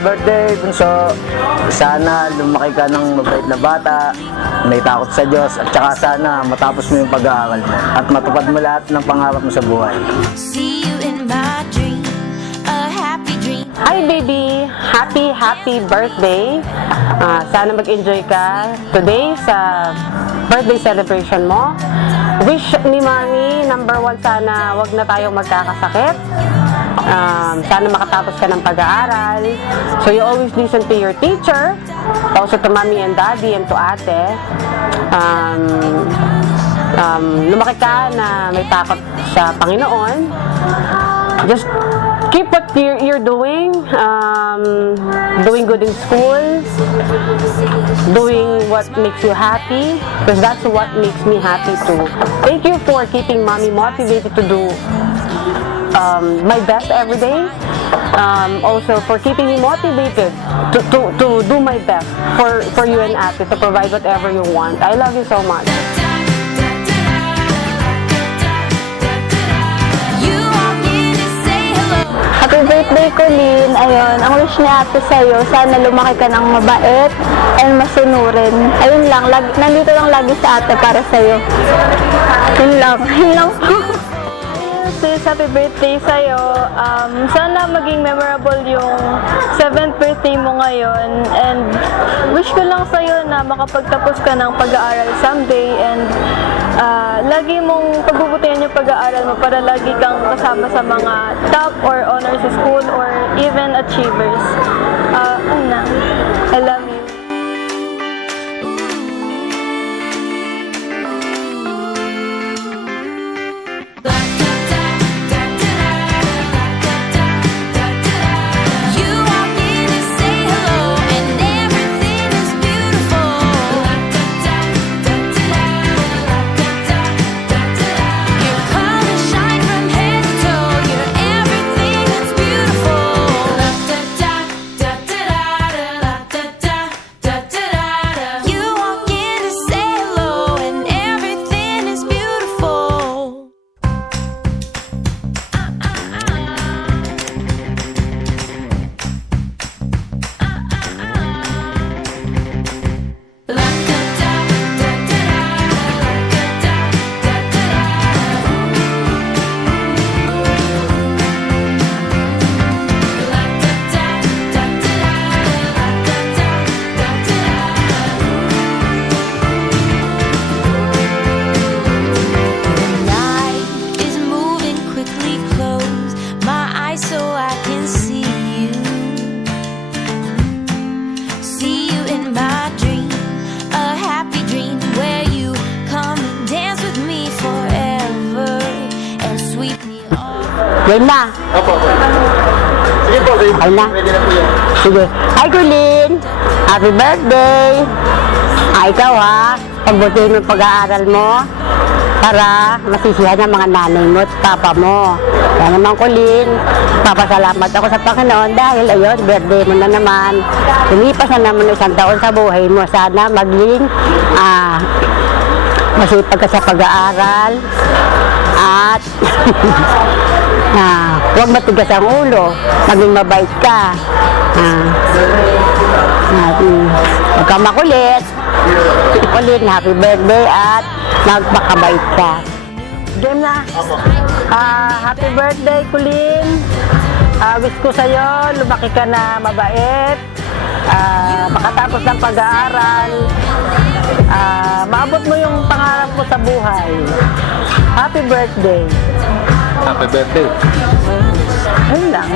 birthday, Bunso. Sana lumaki ka ng mabait na bata, may takot sa Diyos, at saka sana matapos mo yung pag-aaral mo at matupad mo lahat ng pangarap mo sa buhay. See you in my dream, a happy dream. Hi baby! Happy birthday! Sana mag-enjoy ka today sa birthday celebration mo. Wish ni Mami, number 1, sana wag na tayong magkakasakit. Sana makatapos ka ng pag-aaral. So you always listen to your teacher, also to Mommy and Daddy and to Ate. Lumaki ka na may takot sa Panginoon. Just keep what you're doing. Doing good in school, doing what makes you happy, because that's what makes me happy too. Thank you for keeping Mommy motivated to do my best every day. Also for keeping me motivated to do my best for you and Ate, to provide whatever you want. I love you so much. Happy birthday, Colleen. Ayun, ang wish ni Ate sa'yo, sana lumaki ka ng mabait and masunurin. Ayun lang, nandito lang lagi sa Ate para sa'yo. Yun lang po. Sis, happy birthday sa'yo. Sana maging memorable yung 7th birthday mo ngayon. And wish ko lang sa'yo na makapagtapos ka ng pag-aaral someday. And lagi mong pagbubutihan yung pag-aaral mo para lagi kang kasama sa mga top or honors sa school or even achievers. I love you. Yan na. Opo. Sige po, Ay na. Pwede na po yan. Sige. Hi, Colleen! Happy birthday! Ikaw ha, pagbutihin mo yung pag-aaral mo para masisihan ng mga nanay mo at papa mo. Kaya naman, Colleen, papasalamat ako sa Panginoon dahil ayun, birthday mo na naman. Lumipas na naman 1 taon sa buhay mo. Sana maging masipag ka sa pag-aaral at huwag matigas ang ulo, maging mabait ka. Huwag kang makulit. Colleen, happy birthday at magpakabait ka. Game na. Happy birthday, Colleen. Wish ko sa'yo, lumaki ka na mabait, makatapos ng pag-aaral, maabot mo yung pangarap mo sa buhay. Happy birthday. Happy birthday. Ayun lang.